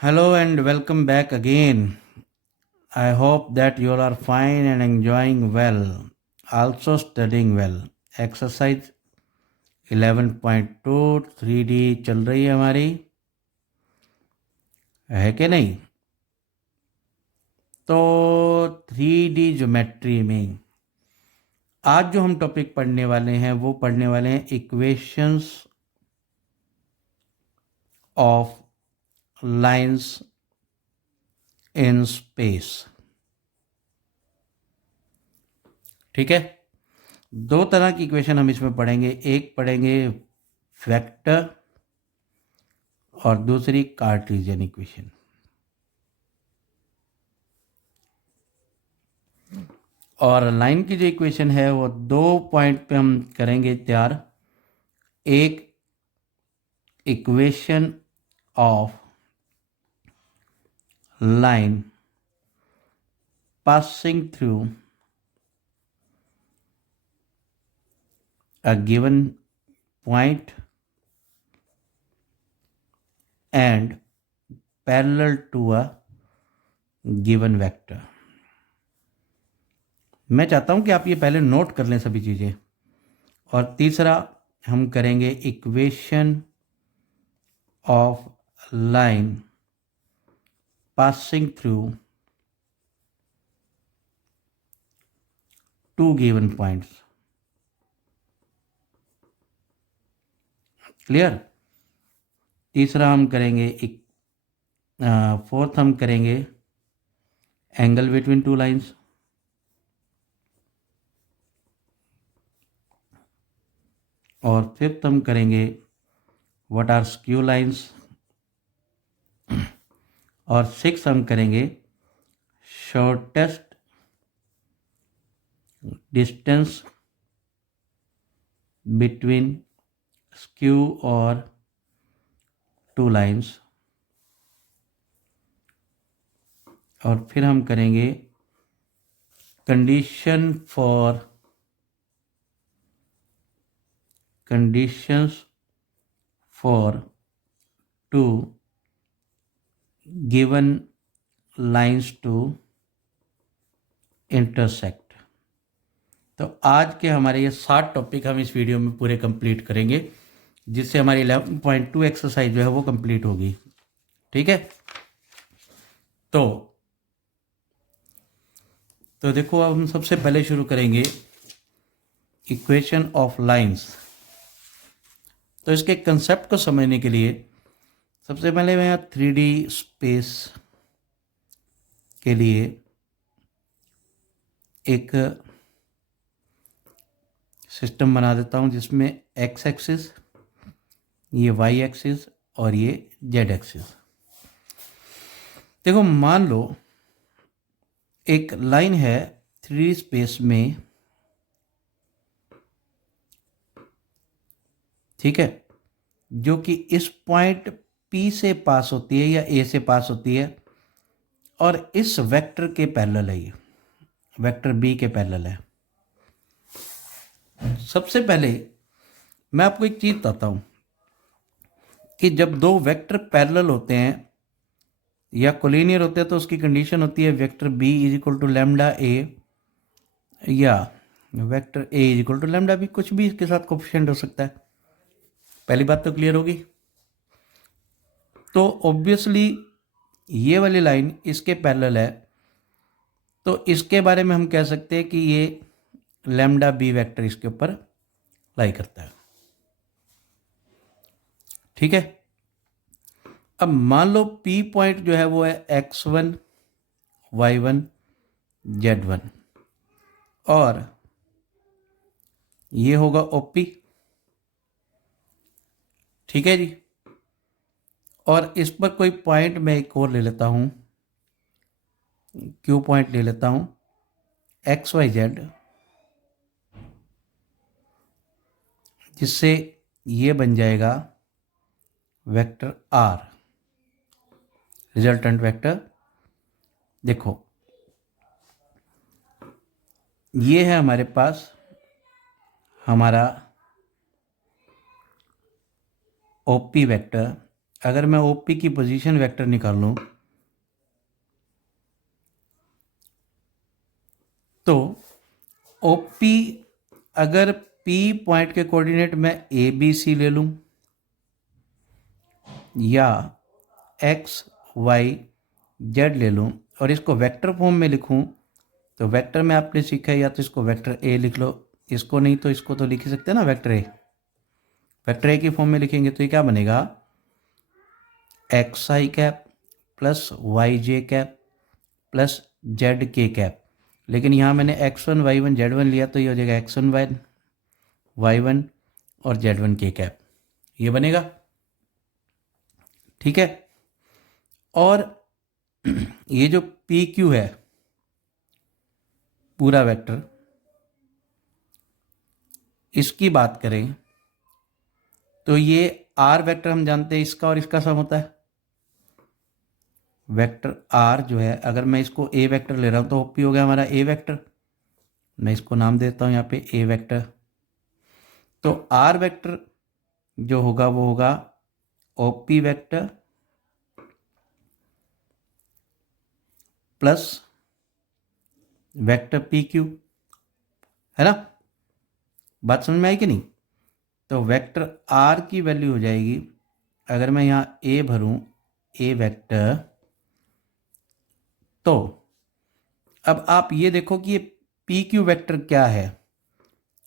Hello and welcome back again. I hope that you all are fine and enjoying well, also studying well. Exercise 11.2 3D चल रही है हमारी, है कि नहीं? तो 3D ज्योमेट्री में आज जो हम टॉपिक पढ़ने वाले हैं वो पढ़ने वाले हैं equations of lines in space. ठीक है, दो तरह की इक्वेशन हम इसमें पढ़ेंगे, एक पढ़ेंगे वेक्टर और दूसरी कार्टेशियन इक्वेशन। और लाइन की जो इक्वेशन है वो दो पॉइंट पे हम करेंगे तैयार। एक equation of line passing through a given point and parallel to a given vector। मैं चाहता हूं कि आप ये पहले नोट कर लें सभी चीज़ें। और तीसरा हम करेंगे equation of line passing through two given points। Clear? तीसरा हम करेंगे फोर्थ हम करेंगे एंगल बिटवीन टू लाइंस। और फिफ्थ हम करेंगे व्हाट आर स्क्यू लाइंस। और सिक्स हम करेंगे शॉर्टेस्ट डिस्टेंस बिटवीन स्क्यू और टू लाइंस। और फिर हम करेंगे conditions for two given lines to intersect। तो आज के हमारे ये 7 टॉपिक हम इस वीडियो में पूरे कंप्लीट करेंगे, जिससे हमारी 11.2 एक्सरसाइज जो है वो कंप्लीट होगी। ठीक है, तो देखो अब हम सबसे पहले शुरू करेंगे इक्वेशन ऑफ लाइंस। तो इसके कंसेप्ट को समझने के लिए सबसे पहले मैं 3D स्पेस के लिए एक सिस्टम बना देता हूं, जिसमें एक्स एक्सिस, ये वाई एक्सिस और ये जेड एक्सिस। देखो, मान लो एक लाइन है 3D स्पेस में, ठीक है, जो कि इस पॉइंट P से पास होती है या A से पास होती है और इस वेक्टर के पैरेलल है, ये वेक्टर B के पैरेलल है। सबसे पहले मैं आपको एक चीज बताता हूं कि जब दो वेक्टर पैरेलल होते हैं या कोलिनियर होते हैं तो उसकी कंडीशन होती है vector B is equal to lambda A या vector A is equal to lambda B। कुछ भी इसके साथ कोफिशिएंट हो सकता है। पहली बात तो क्लियर होगी। तो ऑब्वियसली ये वाली लाइन इसके पैरेलल है, तो इसके बारे में हम कह सकते हैं कि ये लैम्डा B वेक्टर इसके ऊपर लाई करता है। ठीक है, अब मान लो P पॉइंट जो है वो है x1 y1 z1 और ये होगा OP। ठीक है जी, और इस पर कोई पॉइंट मैं एक और ले लेता हूं, Q पॉइंट ले लेता हूं XYZ, जिससे ये बन जाएगा वेक्टर R, रिजल्टेंट वेक्टर। देखो, ये है हमारे पास हमारा OP वेक्टर अगर मैं OP की पोजीशन वेक्टर निकाल लूँ तो OP अगर P पॉइंट के कोऑर्डिनेट मैं ABC ले लूँ या XYZ ले लूँ और इसको वेक्टर फॉर्म में लिखूँ तो वेक्टर में आपने सीखा है या तो इसको वेक्टर A लिख लो, इसको नहीं तो इसको तो लिख ही सकते हैं ना वेक्टर A। वेक्टर A की फॉर्म में लिखेंगे तो ये क्या बनेगा, XI cap plus YJ cap plus ZK cap. लेकिन यहाँ मैंने X1 Y1 Z1 लिया तो ये हो जाएगा X1 Y1 और Z1 K कैप, ये बनेगा। ठीक है। और ये जो PQ है पूरा वेक्टर, इसकी बात करें तो ये R वेक्टर हम जानते हैं इसका और इसका सम होता है। वेक्टर R जो है अगर मैं इसको A वेक्टर ले रहा हूँ तो OP हो गया हमारा A वेक्टर, मैं इसको नाम देता हूँ यहाँ पे A वेक्टर। तो R वेक्टर जो होगा वो होगा OP vector plus vector PQ, है ना। बात समझ में आई कि नहीं। तो वेक्टर R की वैल्यू हो जाएगी, अगर मैं यहाँ A भरूँ A वेक्टर, तो अब आप ये देखो कि ये PQ वेक्टर क्या है,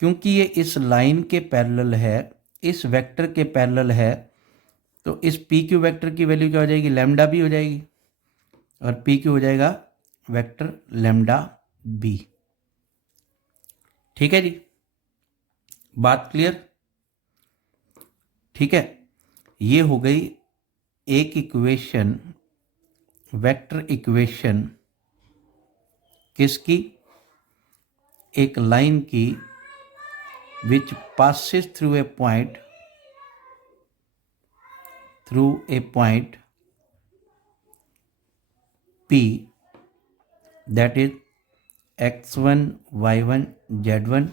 क्योंकि ये इस लाइन के पैरेलल है, इस वेक्टर के पैरेलल है, तो इस PQ वेक्टर की वैल्यू क्या हो जाएगी, लैम्डा बी हो जाएगी, और PQ हो जाएगा वेक्टर लैम्डा बी। ठीक है जी, बात क्लियर। ठीक है, ये हो गई एक इक्वेशन, वेक्टर इक्वेशन किसकी, एक लाइन की, विच passes through a point P that is x1 y1 z1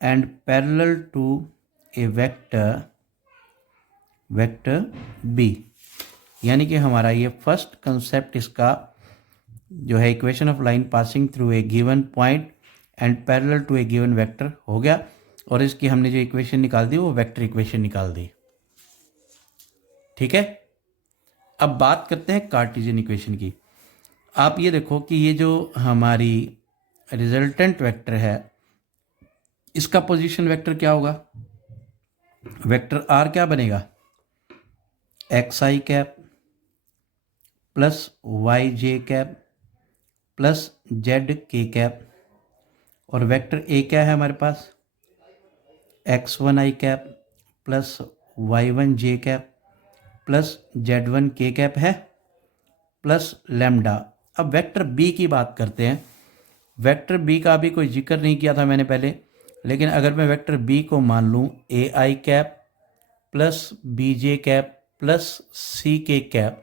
and parallel to a vector B। यानी कि हमारा ये फर्स्ट कंसेप्ट इसका जो है equation of line passing through a given point and parallel to a given vector हो गया, और इसकी हमने जो इक्वेशन निकाल दी वो वेक्टर इक्वेशन निकाल दी। ठीक है, अब बात करते हैं कार्टेशियन इक्वेशन की। आप ये देखो कि ये जो हमारी रिजल्टेंट वेक्टर है इसका पोजीशन वेक्टर क्या होगा, वेक्टर आर क्या बनेगा, XI cap plus YJ cap plus ZK cap, और वेक्टर ए क्या है हमारे पास, X1I cap plus Y1J cap plus Z1K cap है प्लस लैम्डा। अब वेक्टर बी की बात करते हैं। वेक्टर बी का भी कोई जिक्र नहीं किया था मैंने पहले, लेकिन अगर मैं वेक्टर बी को मान लूँ AI cap plus BJ cap plus CK cap,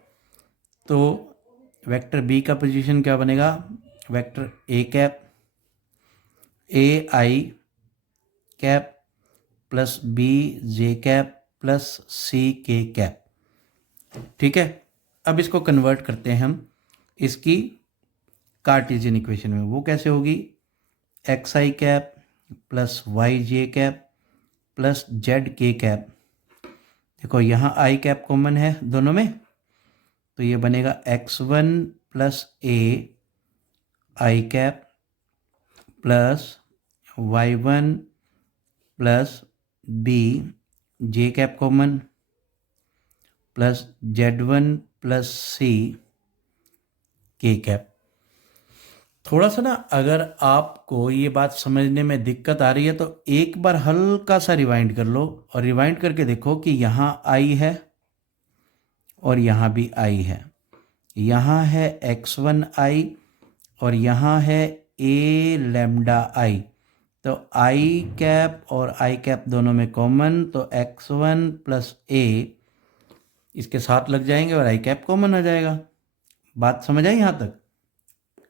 तो वेक्टर बी का पोजीशन क्या बनेगा, vector A cap AI cap plus BJ cap plus CK cap. ठीक है, अब इसको कन्वर्ट करते हैं हम इसकी कार्टेशियन इक्वेशन में। वो कैसे होगी, XI cap plus YJ cap plus ZK cap. देखो यहाँ I कैप कॉमन है दोनों में, तो ये बनेगा X1 plus A I cap plus Y1 plus B J cap common plus Z1 plus C K cap. थोड़ा सा ना अगर आपको ये बात समझने में दिक्कत आ रही है तो एक बार हल्का सा रिवाइंड कर लो, और रिवाइंड करके देखो कि यहाँ I है और यहाँ भी I है, यहाँ है X1I और यहाँ है A लैम्डा I, तो I कैप और I कैप दोनों में कॉमन, तो X1 प्लस A इसके साथ लग जाएंगे और I कैप कॉमन आ जाएगा। बात समझ आई यहाँ तक।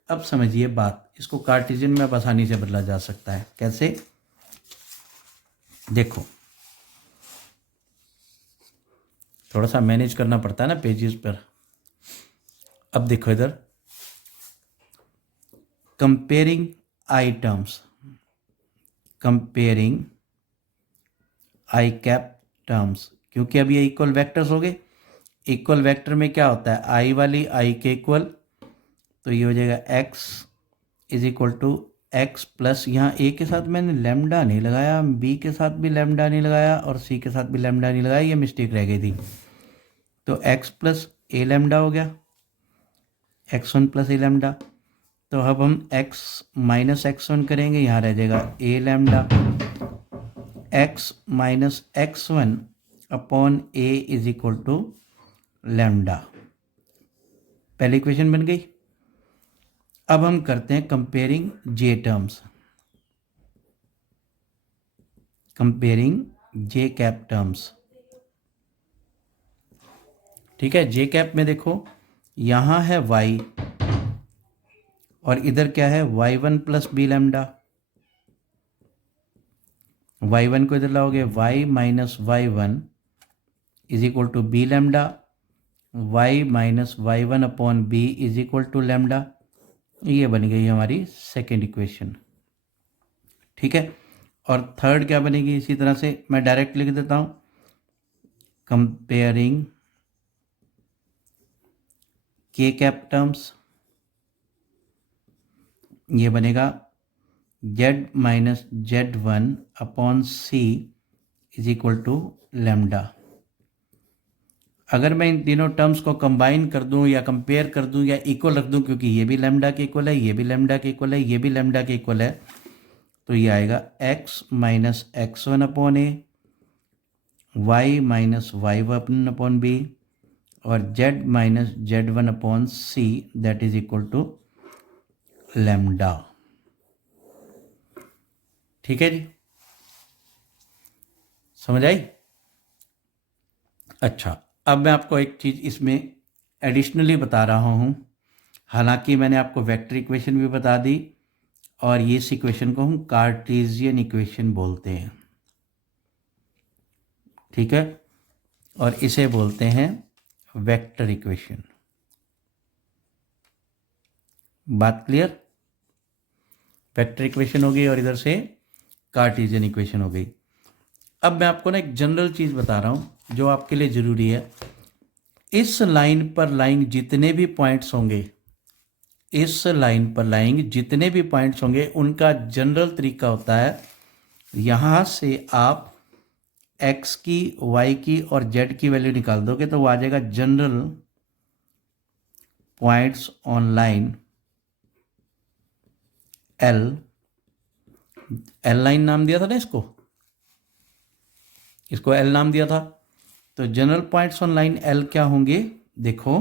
अब समझिए बात, इसको कार्टेशियन में अब आसानी से बदला जा सकता है। कैसे, देखो थोड़ा सा मैनेज करना पड़ता है ना पेजेस पर। अब देखो इधर, कंपेयरिंग आइटम्स, कंपेयरिंग आई कैप टर्म्स, क्योंकि अब ये इक्वल वेक्टर्स हो गए। इक्वल वेक्टर में क्या होता है, आई वाली आई के इक्वल, तो ये हो जाएगा x is equal to x plus, यहाँ ए के साथ मैंने लेमडा नहीं लगाया, बी के साथ भी लेमडा नहीं लगाया और सी के साथ भी लेमडा नहीं लगाया, ये मिस्टेक रह गई थी। तो एक्स प्लस ए लेमडा हो गया, x1 प्लस ए लेमडा। तो अब हम x माइनस x1 करेंगे, यहाँ रह जाएगा a lambda, x minus x1 upon a is equal to lambda. पहली इक्वेशन बन गई। अब हम करते हैं comparing j terms, comparing j cap terms. ठीक है, जे कैप में देखो यहाँ है y और इधर क्या है y1 plus B lambda. y1 को इधर लाओगे, y minus y1 is equal to b lambda, y minus y1 upon b is equal to lambda. ये बन गई हमारी सेकेंड इक्वेशन। ठीक है, और थर्ड क्या बनेगी, इसी तरह से मैं डायरेक्ट लिख देता हूँ, कंपेयरिंग के कैप टर्म्स। ये बनेगा z minus z1 upon c is equal to lambda. अगर मैं इन तीनों टर्म्स को कंबाइन कर दूं या कंपेयर कर दूं या इक्वल रख दूं, क्योंकि ये भी लेमडा के इक्वल है, ये भी लेमडा के इक्वल है, ये भी लेमडा के इक्वल है, तो ये आएगा x minus x1 upon a, y minus y1 upon b और z minus z1 upon c that is equal to lambda. ठीक है जी, समझ आई? अच्छा, अब मैं आपको एक चीज़ इसमें एडिशनली बता रहा हूँ। हालांकि मैंने आपको वेक्टर इक्वेशन भी बता दी और ये इस इक्वेशन को हम कार्टेशियन इक्वेशन बोलते हैं। ठीक है, और इसे बोलते हैं वेक्टर इक्वेशन। बात क्लियर? वेक्टर इक्वेशन हो गई और इधर से कार्टेशियन इक्वेशन हो गई। अब मैं आपको ना एक जनरल चीज़ बता रहा हूँ जो आपके लिए ज़रूरी है। इस लाइन पर लाइन जितने भी पॉइंट्स होंगे, इस लाइन पर लाइन जितने भी पॉइंट्स होंगे, उनका जनरल तरीका होता है, यहाँ से आप x की, y की और z की वैल्यू निकाल दोगे तो वो आ जाएगा general points on line L line नाम दिया था ना इसको L नाम दिया था। तो general points on line L क्या होंगे, देखो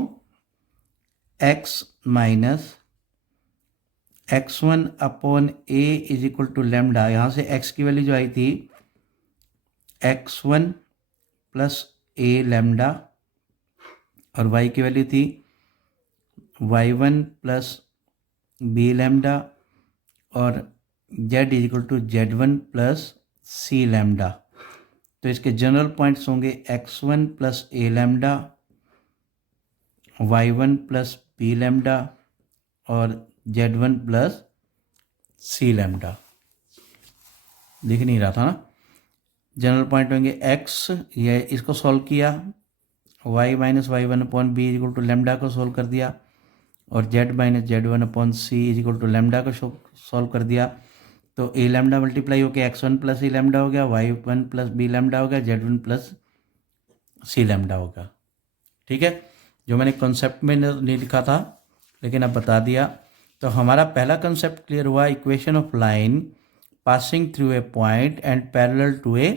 x minus x1 upon a is equal to lambda. यहाँ से x की वैल्यू जो आई थी x1 प्लस a लेमडा और y की वैल्यू थी y1 प्लस b लेमडा और z is equal to z1 plus c lambda. तो इसके जनरल पॉइंट्स होंगे x1 plus a lambda, y1 plus b lambda और z1 प्लस c लेमडा। दिख नहीं रहा था ना? जनरल पॉइंट होंगे x, ये इसको सॉल्व किया, y minus y1 upon b is equal to lambda को सॉल्व कर दिया और z minus z1 upon c is equal to lambda को सॉल्व कर दिया। तो a लेमडा मल्टीप्लाई होकर x1 प्लस ए लेमडा हो गया, y1 प्लस बी लेमडा हो गया, z1 प्लस सी लेमडा होगा। ठीक है, जो मैंने कॉन्सेप्ट में नहीं लिखा था लेकिन अब बता दिया। तो हमारा पहला कंसेप्ट क्लियर हुआ, equation of line passing through a point and parallel to a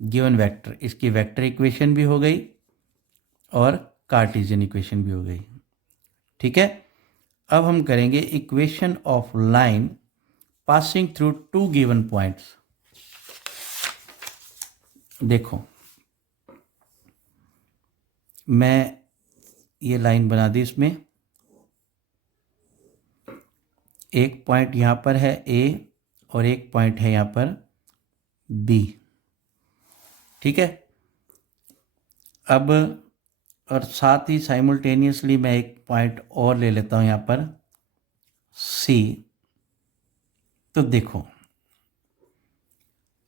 given vector. इसकी वेक्टर इक्वेशन भी हो गई और कार्टेशियन इक्वेशन भी हो गई। ठीक है, अब हम करेंगे equation of line passing through two given points. देखो मैं ये लाइन बना दी, इसमें एक पॉइंट यहाँ पर है A और एक पॉइंट है यहाँ पर B। ठीक है, अब और साथ ही साइमल्टेनियसली मैं एक पॉइंट और ले लेता हूँ यहाँ पर सी। तो देखो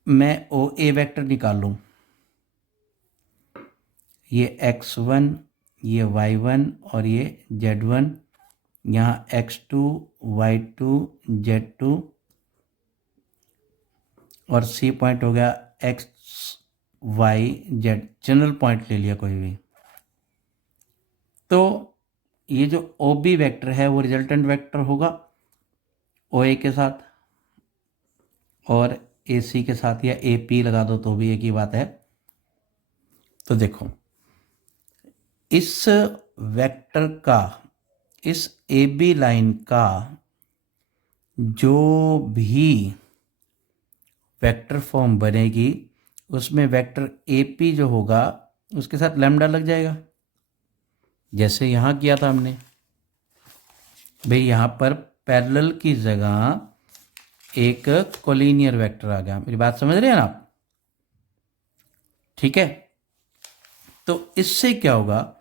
मैं ओ ए वेक्टर निकालूँ, ये x1, ये y1 और ये z1, यहाँ x2, y2, z2 और सी पॉइंट हो गया x, y, z, general point ले लिया कोई भी। तो ये जो ओ बी वैक्टर है वो रिजल्टेंट वेक्टर होगा ओ ए के साथ और ए सी के साथ, या ए पी लगा दो तो भी एक ही बात है। तो देखो इस वेक्टर का, इस ए बी लाइन का जो भी वेक्टर फॉर्म बनेगी उसमें वेक्टर ए पी जो होगा उसके साथ लैम्डा लग जाएगा, जैसे यहाँ किया था हमने। भाई यहाँ पर पैरेलल की जगह एक कोलिनियर वेक्टर आ गया। मेरी बात समझ रहे हैं ना आप? ठीक है। तो इससे क्या होगा,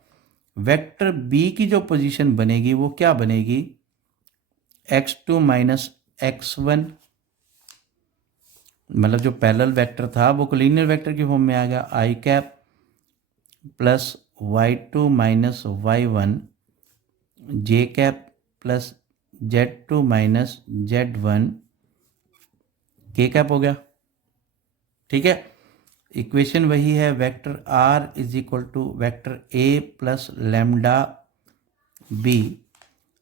वेक्टर बी की जो पोजीशन बनेगी वो क्या बनेगी, x2 माइनस x1, मतलब जो पैरेलल वेक्टर था वो कोलिनियर वेक्टर की फॉर्म में आ गया, i cap plus y2 minus y1 j cap plus z2 minus z1 के कैप हो गया। ठीक है। इक्वेशन वही है, vector r is equal to vector a plus lambda b।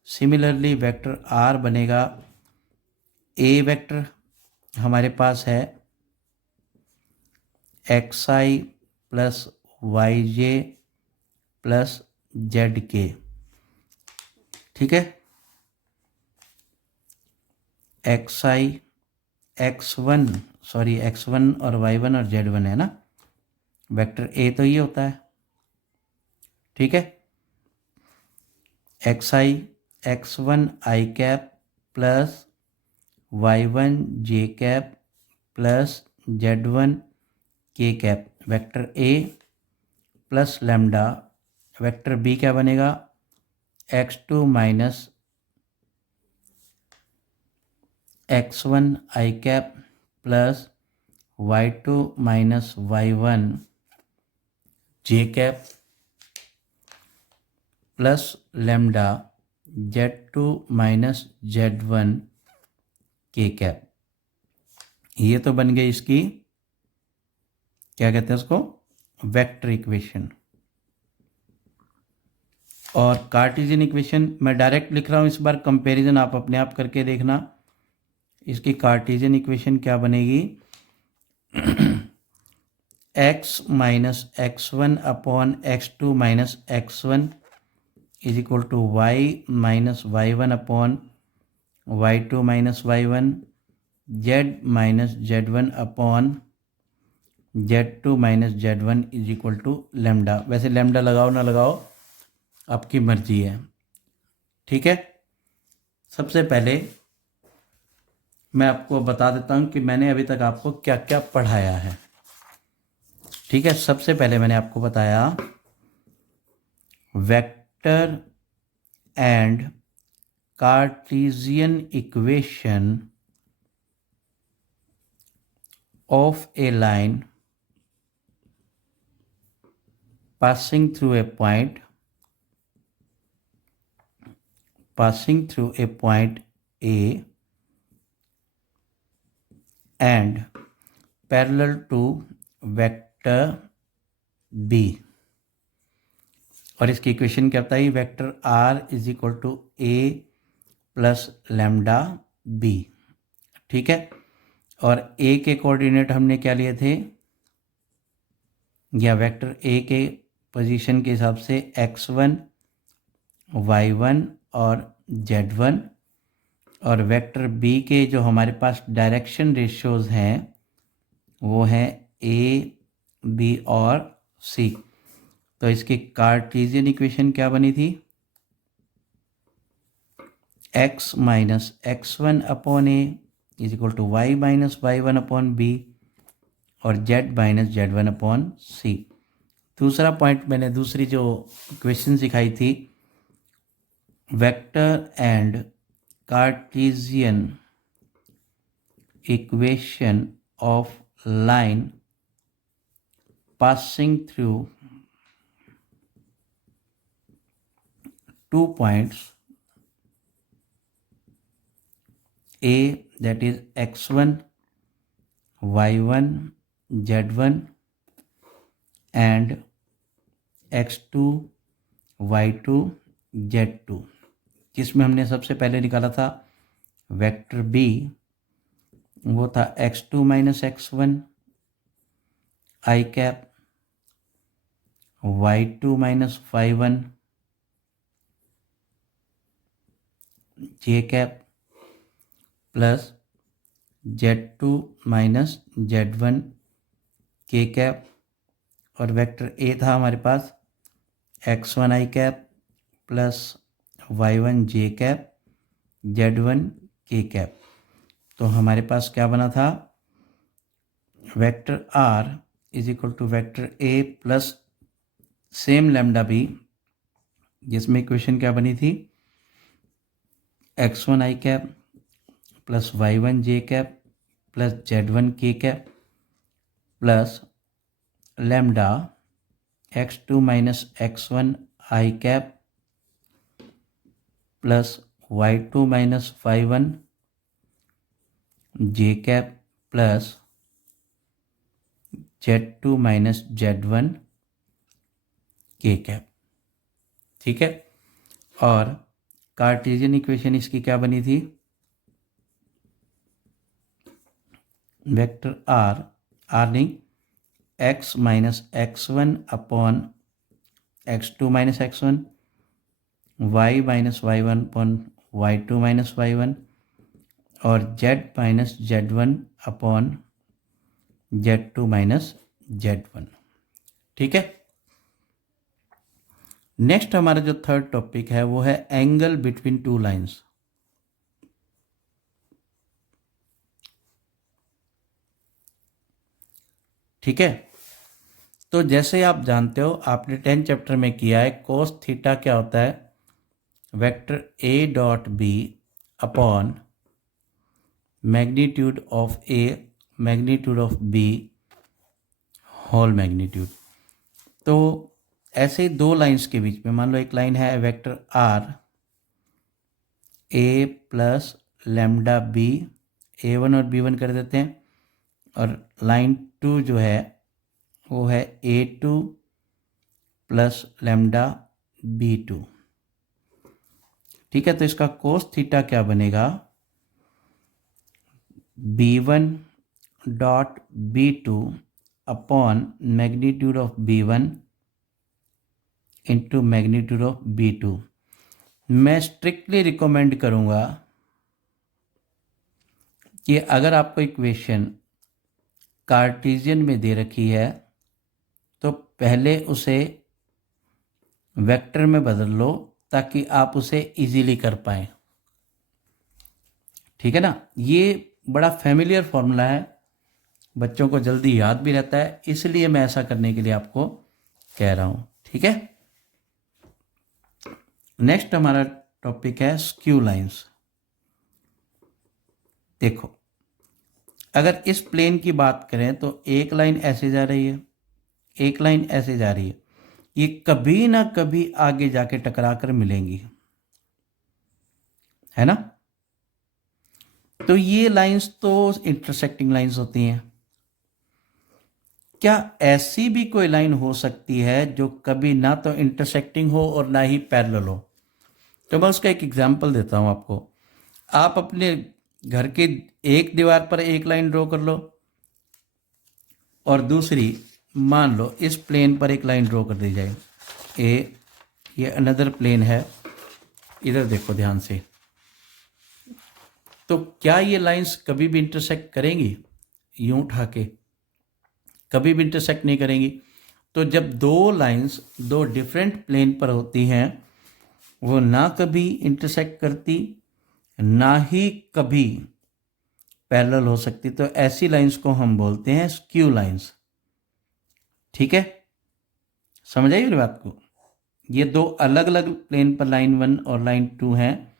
Similarly vector r बनेगा, a वेक्टर हमारे पास है xi plus yj plus zk। ठीक है। xi x1 और y1 और z1 है ना, वेक्टर a तो ये होता है। ठीक है। xi x1 i cap plus y1 j cap plus z1 k cap, vector a plus lambda. Vector b क्या बनेगा, x2 minus x1 i cap plus y2 minus y1 j cap plus lambda z2 minus z1 k cap. ये तो बन गई इसकी, क्या कहते हैं उसको, वेक्टर इक्वेशन। और कार्टेशियन इक्वेशन मैं डायरेक्ट लिख रहा हूँ, इस बार कंपैरिजन आप अपने आप करके देखना। इसकी कार्टेशियन इक्वेशन क्या बनेगी, x minus x1 upon x2 minus x1 is equal to y minus y1 upon y2 minus y1, z minus z1 upon z2 minus z1 is equal to lambda. वैसे lambda लगाओ ना लगाओ आपकी मर्जी है। ठीक है। सबसे पहले मैं आपको बता देता हूँ कि मैंने अभी तक आपको क्या क्या पढ़ाया है। ठीक है। सबसे पहले मैंने आपको बताया vector and Cartesian equation of A line passing through a point A and parallel to vector B। और इसकी इक्वेशन क्या बताई, vector R is equal to A plus lambda B। ठीक है। और A के कोऑर्डिनेट हमने क्या लिए थे, या वेक्टर A के पोजीशन के हिसाब से x1, y1 और z1, और वेक्टर B के जो हमारे पास डायरेक्शन रेशियोज हैं वो हैं A, B और C। तो इसकी कार्टेशियन इक्वेशन क्या बनी थी, x minus x1 upon A is equal to y minus y1 upon B और z minus z1 upon C। दूसरा पॉइंट मैंने दूसरी जो क्वेश्चन सिखाई थी, vector and Cartesian equation of line passing through 2 points A, that is x1 y1 z1 and x2 y2 z2, जिसमें हमने सबसे पहले निकाला था वेक्टर B, वो था x2 minus x1 i cap, y2 minus y1 j cap plus z2 minus z1 k cap, और vector A था हमारे पास x1 i cap plus y1 j cap z1 k cap. तो हमारे पास क्या बना था, vector R is equal to vector A plus same lambda B, जिसमें इक्वेशन क्या बनी थी, x1 i cap plus y1 j cap plus z1 k cap plus lambda x2 minus x1 i cap plus y2 minus y1 j cap plus z2 minus z1 k cap. ठीक है, और Cartesian equation इसकी क्या बनी थी, vector are नहीं, x minus x1 upon x2 minus x1, y minus y1 upon y2 minus y1 और z minus z1 upon z2 minus z1। ठीक है, नेक्स्ट हमारा जो थर्ड टॉपिक है वो है एंगल बिटवीन टू लाइंस। ठीक है, तो जैसे आप जानते हो, आपने 10 चैप्टर में किया है, कोस थीटा क्या होता है, vector A dot B upon magnitude of A magnitude of B whole magnitude. तो ऐसे दो लाइंस के बीच में, मान लो एक लाइन है vector R A plus lambda B, A1 और B1 कर देते हैं, और लाइन 2 जो है वो है A2 प्लस लैम्डा B2। ठीक है, तो इसका कोस थीटा क्या बनेगा, B1 dot B2 upon magnitude of B1 into magnitude of B2। मैं स्ट्रिक्टली रिकमेंड करूँगा कि अगर आपको इक्वेशन कार्टेशियन में दे रखी है तो पहले उसे वेक्टर में बदल लो ताकि आप उसे इजीली कर पाएँ। ठीक है ना, ये बड़ा फैमिलियर फॉर्मूला है, बच्चों को जल्दी याद भी रहता है, इसलिए मैं ऐसा करने के लिए आपको कह रहा हूँ। ठीक है, नेक्स्ट हमारा टॉपिक है स्क्यू लाइंस। देखो, अगर इस प्लेन की बात करें तो एक लाइन ऐसे जा रही है, एक लाइन ऐसे जा रही है, ये कभी ना कभी आगे जाके टकरा कर मिलेंगी, है ना। तो ये लाइंस तो इंटरसेक्टिंग लाइंस होती हैं। क्या ऐसी भी कोई लाइन हो सकती है जो कभी ना तो इंटरसेक्टिंग हो और ना ही पैरेलल हो? तो मैं उसका एक एग्जांपल देता हूं आपको। आप अपने घर के एक दीवार पर एक लाइन ड्रॉ कर लो और दूसरी मान लो इस प्लेन पर एक लाइन ड्रॉ कर दी जाए। ये अनदर प्लेन है, इधर देखो ध्यान से। तो क्या ये लाइंस कभी भी इंटरसेक्ट करेंगी? यूं उठा के कभी भी इंटरसेक्ट नहीं करेंगी। तो जब दो लाइंस दो डिफरेंट प्लेन पर होती हैं, वो ना कभी इंटरसेक्ट करती ना ही कभी पैरेलल हो सकती, तो ऐसी लाइंस को हम बोलते हैं स्क्यू लाइंस। ठीक है, समझ आई मेरी बात को? ये दो अलग अलग प्लेन पर लाइन 1 और लाइन 2 हैं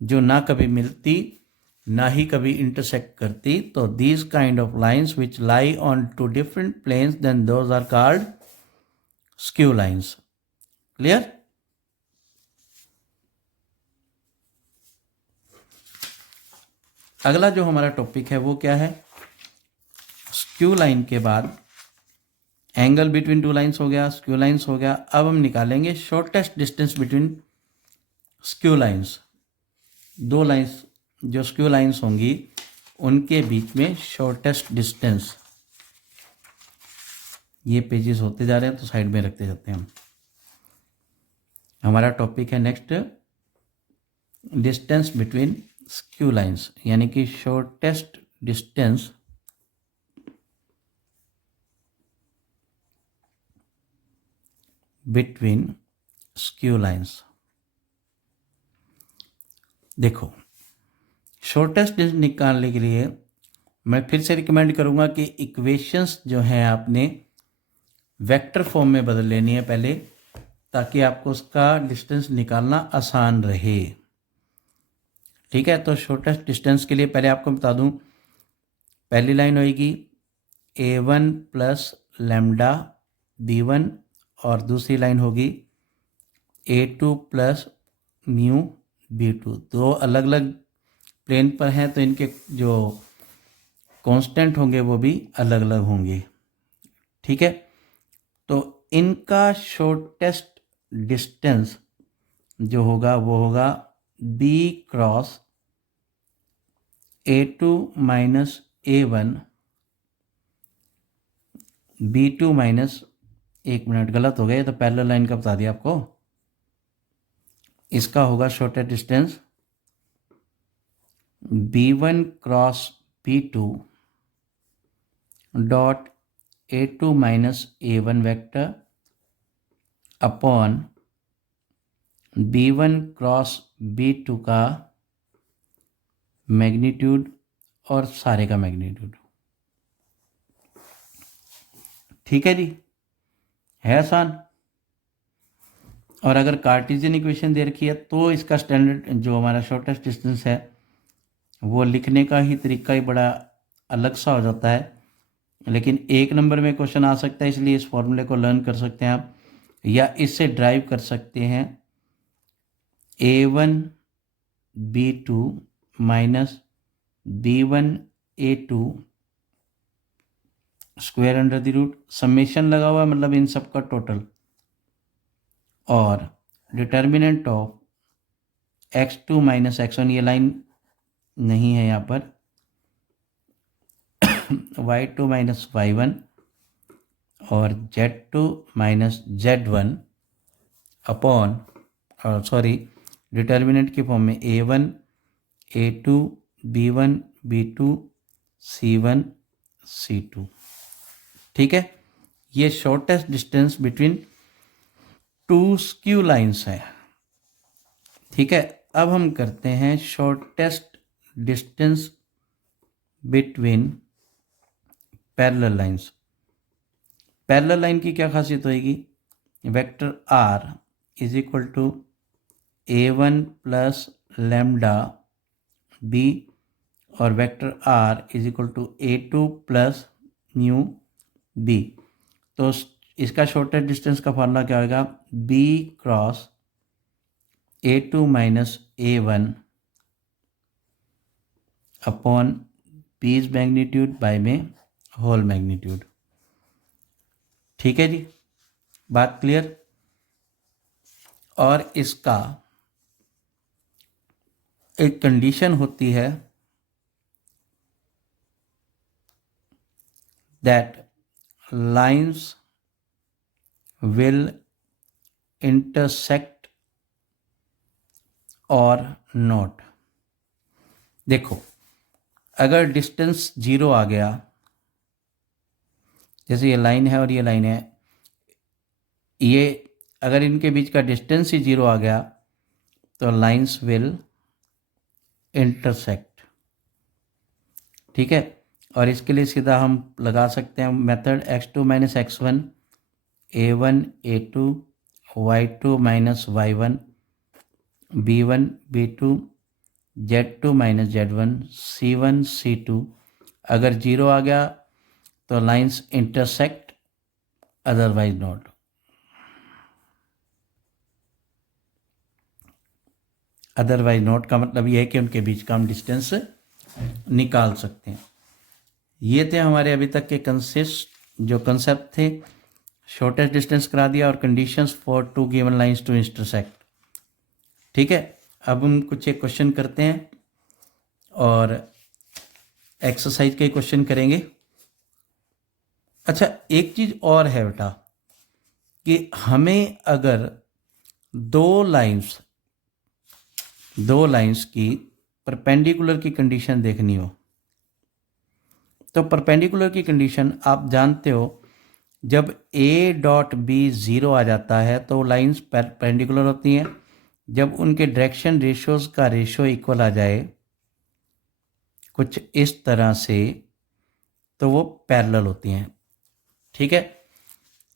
जो ना कभी मिलती ना ही कभी इंटरसेक्ट करती. तो these kind of lines which lie on two different planes then those are called skew lines. Clear? अगला जो हमारा टॉपिक है वो क्या है? स्क्यू लाइन के बाद एंगल बिटवीन टू लाइन्स हो गया, स्क्यू लाइन्स हो गया. अब हम निकालेंगे shortest distance between skew lines. दो लाइन्स जो स्क्यू लाइन्स होंगी उनके बीच में शॉर्टेस्ट डिस्टेंस. ये पेजेस होते जा रहे हैं तो साइड में रखते जाते हैं हम. हमारा टॉपिक है next distance between skew lines, यानी कि shortest distance between skew lines. देखो, शॉर्टेस्ट डिस्टेंस निकालने के लिए मैं फिर से रिकमेंड करूंगा कि इक्वेशंस जो हैं आपने वेक्टर फॉर्म में बदल लेनी है पहले, ताकि आपको उसका डिस्टेंस निकालना आसान रहे. ठीक है? तो शॉर्टेस्ट डिस्टेंस के लिए पहले आपको बता दूं, पहली लाइन होगी a1 प्लस लैम्डा b1 और दूसरी लाइन होगी a2 प्लस म्यू b2. दो अलग अलग प्लेन पर हैं तो इनके जो कांस्टेंट होंगे वो भी अलग अलग होंगे. ठीक है? तो इनका शॉर्टेस्ट डिस्टेंस जो होगा वो होगा b cross a2 minus a1 b2 minus, एक मिनट गलत हो गया, ये तो पैरेलल लाइन का बता दिया आपको. इसका होगा shortest distance b1 cross b2 dot a2 minus a1 vector upon b1 cross b2 का मैग्नीट्यूड और सारे का मैग्नीट्यूड. ठीक है जी, है आसान. और अगर कार्टेशियन इक्वेशन दे रखी है तो इसका स्टैंडर्ड जो हमारा शॉर्टेस्ट डिस्टेंस है वो लिखने का ही तरीका ही बड़ा अलग सा हो जाता है. लेकिन एक नंबर में क्वेश्चन आ सकता है, इसलिए इस फॉर्मूले को लर्न कर सकते हैं आप, या इससे ड्राइव कर सकते हैं a1 b2 minus b1 a2 square under the root, summation लगा हुआ मतलब इन सब का टोटल, और determinant of x2 minus x1, ये लाइन नहीं है यहाँ पर, y2 माइनस y1 और z2 minus z1 upon, sorry, determinant की फॉर्म में a1 a2 b1 b2 c1 c2. ठीक है? ये shortest distance between two skew lines है. ठीक है? अब हम करते हैं shortest distance between parallel lines. Parallel line की क्या खासियत होगी? Vector r is equal to a1 plus lambda b और vector r is equal to a2 plus mu b. तो इसका शॉर्टेस्ट डिस्टेंस का फॉर्मूला क्या होगा? b cross a2 minus a1 upon b's magnitude by में होल मैग्नीट्यूड. ठीक है जी, बात क्लियर? और इसका एक कंडीशन होती है दैट लाइन्स विल इंटरसेक्ट और नॉट. देखो, अगर डिस्टेंस 0 आ गया, जैसे ये लाइन है और ये लाइन है, ये अगर इनके बीच का डिस्टेंस ही 0 आ गया तो लाइन्स विल इंटरसेक्ट. ठीक है? और इसके लिए सीधा हम लगा सकते हैं method x2 minus x1 A1 A2 Y2 minus Y1 B1 B2 Z2 minus Z1 C1 C2। अगर जीरो आ गया तो lines intersect, otherwise not. Otherwise not का मतलब यह है कि उनके बीच का हम डिस्टेंस निकाल सकते हैं। ये थे हमारे अभी तक के कंसेप्ट थे। शॉर्टेस्ट डिस्टेंस करा दिया और conditions for two given lines to intersect. ठीक है, अब हम कुछ एक क्वेश्चन करते हैं और एक्सरसाइज के क्वेश्चन करेंगे। अच्छा, एक चीज़ और है बेटा कि हमें अगर दो लाइंस की परपेंडिकुलर की कंडीशन देखनी हो तो परपेंडिकुलर की कंडीशन आप जानते हो, जब A डॉट B 0 आ जाता है तो लाइंस परपेंडिकुलर होती हैं। जब उनके डायरेक्शन रेशियोज का रेशियो इक्वल आ जाए कुछ इस तरह से तो वो पैरेलल होती हैं। ठीक है,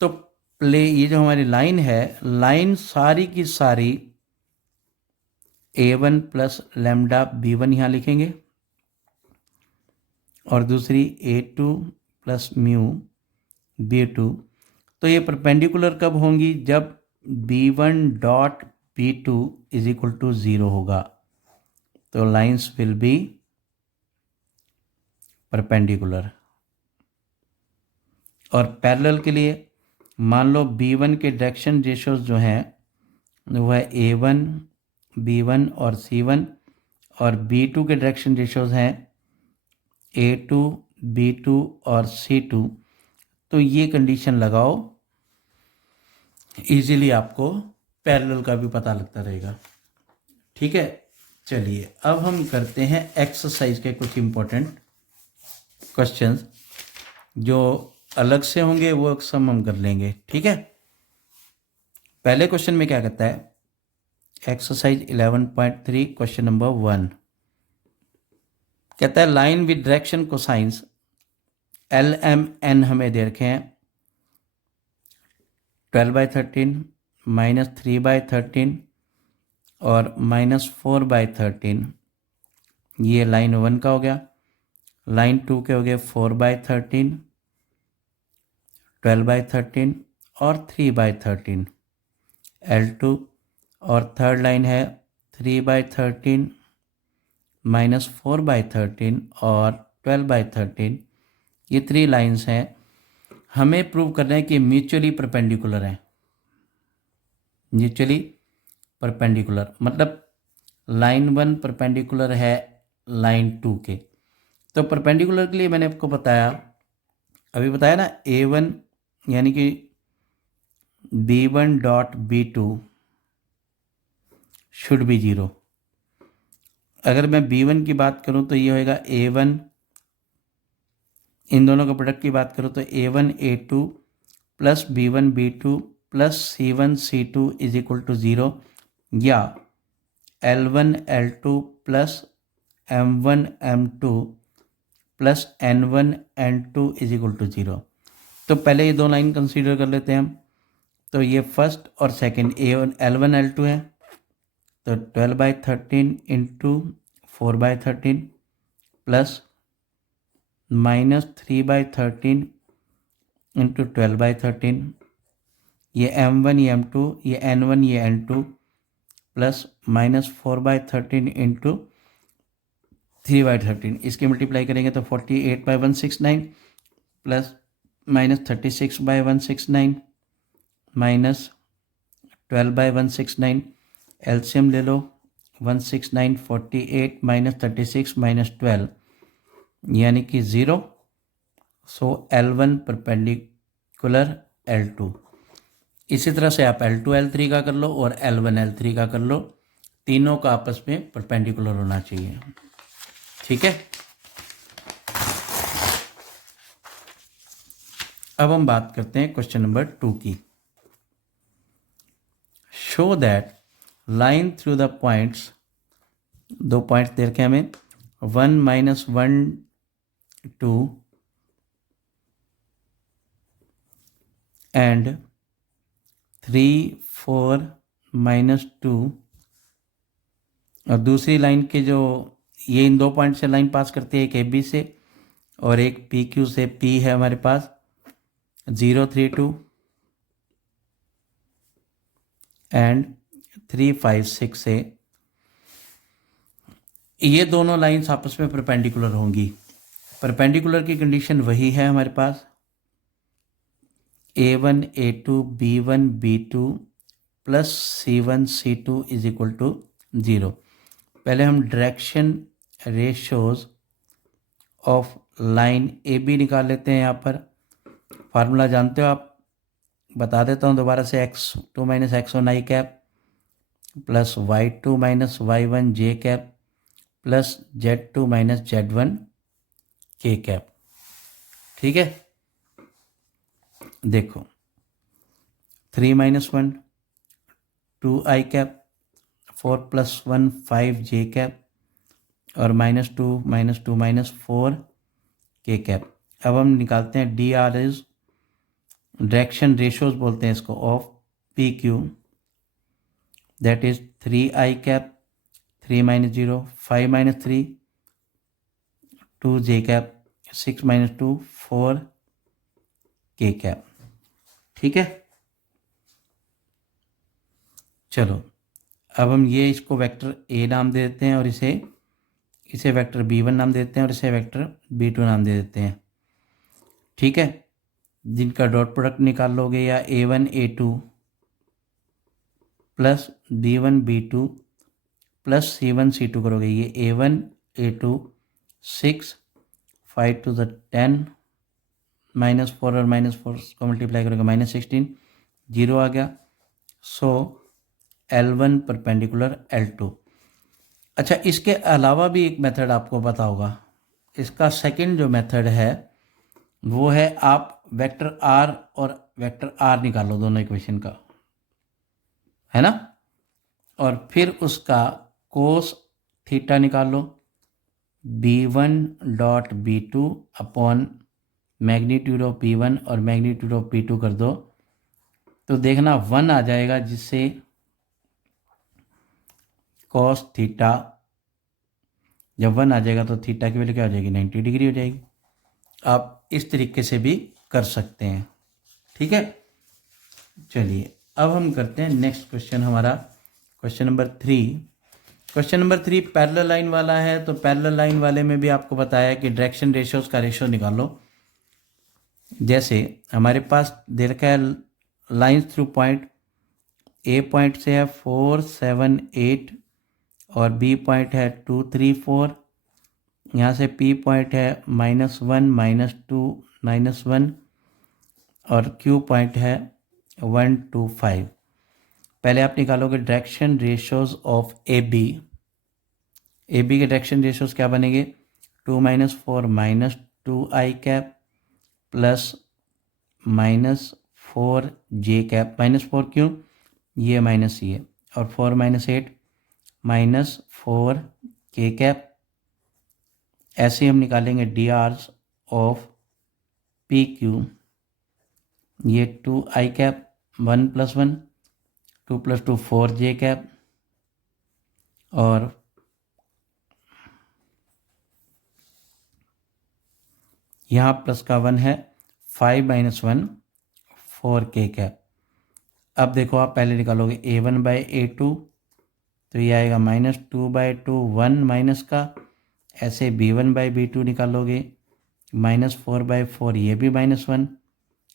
तो ये जो हमारी लाइन है, लाइन सारी की सारी A1 प्लस लैम्डा B1 यहाँ लिखेंगे और दूसरी A2 प्लस म्यू B2। तो ये परपेंडिकुलर कब होंगी? जब B1 dot B2 is equal to 0 होगा, तो लाइंस विल बी परपेंडिकुलर। और पैरेलल के लिए मान लो B1 के डायरेक्शन रेशियोज जो हैं वो है A1 B1 और C1, और B2 के डायरेक्शन रेशियोज हैं A2 B2 और C2। तो ये कंडीशन लगाओ, इजीली आपको पैरेलल का भी पता लगता रहेगा। ठीक है, चलिए अब हम करते हैं एक्सरसाइज के कुछ इंपॉर्टेंट क्वेश्चंस। जो अलग से होंगे वो सम हम कर लेंगे। ठीक है, पहले क्वेश्चन में क्या कहता है? एक्सरसाइज 11.3 क्वेश्चन नंबर 1 कहता है line with direction cosines LMN हमें दे रखे हैं 12/13 -3/13 और -4/13। ये लाइन 1 का हो गया। लाइन 2 के हो गए 4/13 12/13 और 3/13 L2। और थर्ड लाइन है 3/13 -4/13 और 12/13। ये 3 लाइंस हैं। हमें प्रूव करना है कि म्यूचुअली परपेंडिकुलर हैं। म्यूचुअली परपेंडिकुलर मतलब लाइन 1 परपेंडिकुलर है लाइन 2 के। तो परपेंडिकुलर के लिए मैंने आपको अभी बताया ना, A1 यानी कि B1 dot B2 should be 0। अगर मैं B1 की बात करूं तो ये होएगा A1, इन दोनों का प्रोडक्ट की बात करूं तो A1 A2 plus B1 B2 plus C1 C2 is equal to 0, या L1 L2 plus M1 M2 plus N1 N2 is equal to 0। तो पहले ये दो लाइन कंसीडर कर लेते हैं हम। तो ये फर्स्ट और सेकंड A1 L1 L2 है, तो 12/13 इंटू 4/13 प्लस -3/13 इंटू 12/13। ये M1 ये M2 ये N1 ये N2 प्लस -4/13 इंटू 3/13। इसके मल्टीप्लाई करेंगे तो 48/169 प्लस -36/169 माइनस 12/169। एलसीएम ले लो, 169 48 -36 -12 यानी कि 0। सो L1 परपेंडिकुलर L2। इसी तरह से आप L2 L3 का कर लो और L1 L3 का कर लो, तीनों का आपस में परपेंडिकुलर होना चाहिए। ठीक है, अब हम बात करते हैं क्वेश्चन नंबर 2 की। Show that line through the points, 2 points दे रखे हमें 1 -1 2 एंड 3 4 -2, और दूसरी लाइन के जो ये इन दो पॉइंट से लाइन पास करती है, एक AB से और एक PQ से। P है हमारे पास 0 3 2 एंड 3 5 6 से। ये दोनों लाइंस आपस में परपेंडिकुलर होंगी। परपेंडिकुलर की कंडीशन वही है हमारे पास, A1 A2 B1 B2 plus C1 C2 is equal to 0। पहले हम direction ratios of line AB निकाल लेते हैं। यहाँ पर फार्मूला जानते हो आप, बता देता हूँ दोबारा से। x2 minus x1 i cap plus y2 minus y1 j cap plus z2 minus z1 k cap. ठीक है, देखो 3 minus 1 2 i cap, 4 plus 1 5 j cap और -2 माइनस 4 k कैप। अब हम निकालते हैं D R is direction ratios बोलते हैं इसको, of P Q, that is 3 i cap 3 minus 0 5 minus 3 2 j cap 6 minus 2 4 k cap. ठीक है, चलो अब हम ये इसको वेक्टर A नाम दे देते हैं और इसे वेक्टर B1 नाम दे देते हैं और इसे वेक्टर B2 नाम दे देते हैं। ठीक है, जिनका डॉट प्रोडक्ट निकाल लोगे, या A1 A2 plus B1 B2 plus C1 C2 करोगे, ये A1 A2 6 5 to the 10 -4 और -4 को मल्टीप्लाई करोगे -16 0 आ गया। सो L1 परपेंडिकुलर L2। अच्छा, इसके अलावा भी एक मेथड आपको पता होगा। इसका सेकंड जो मेथड है वो है, आप वेक्टर R और वेक्टर R निकालो दोनों इक्वेशन का, है ना, और फिर उसका कोस थीटा निकाल लो, B1 dot B2 upon magnitude of B1 और मैग्नीट्यूड ऑफ B2 कर दो, तो देखना 1 आ जाएगा, जिससे कॉस थीटा, जब 1 आ जाएगा तो थीटा की वैल्यू क्या हो जाएगी, 90 डिग्री हो जाएगी। आप इस तरीके से भी कर सकते हैं। ठीक है, चलिए अब हम करते हैं नेक्स्ट क्वेश्चन, हमारा question number 3। Question number 3 parallel line वाला है। तो पैरेलल लाइन वाले में भी आपको बताया कि डायरेक्शन रेशियोज का रेशियो निकालो। जैसे हमारे पास दे रखा है lines through point, A point से है 4 7 8 और B पॉइंट है 2 3 4, यहाँ से P पॉइंट है -1 -2 -1 और Q पॉइंट है 1 2 5। पहले आप निकालोगे direction ratios of AB। AB के डायरेक्शन रेशियोज क्या बनेंगे, 2 -4 -2 i cap plus -4 j cap. -4 क्यों, ये माइनस ये, और 4 -8 -4 k कैप। ऐसे हम निकालेंगे D Rs of P Q, ये 2 i कैप 1 + 1 2 + 2 4 j कैप, और यहाँ प्लस का 1 है 5 - 1 4 k कैप। अब देखो आप पहले निकालोगे A1/A2, तो ये आएगा -2/2 1 माइनस का, ऐसे B1/B2 निकालोगे -4/4, ये भी -1,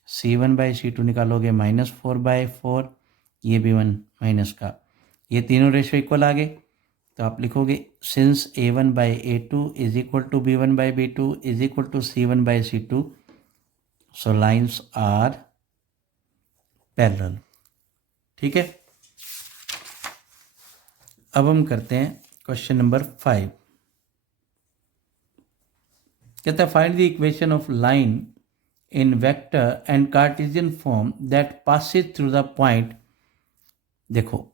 C1/C2 निकालोगे -4/4, ये भी 1 माइनस का। ये तीनों रेशियो इक्वल आ गए, तो आप लिखोगे since A1/A2 is equal to B1/B2 is equal to C1/C2, so lines are parallel. ठीक है, अब हम करते हैं क्वेश्चन नंबर 5। कहता है find the equation of line in vector and Cartesian form that passes through the point. देखो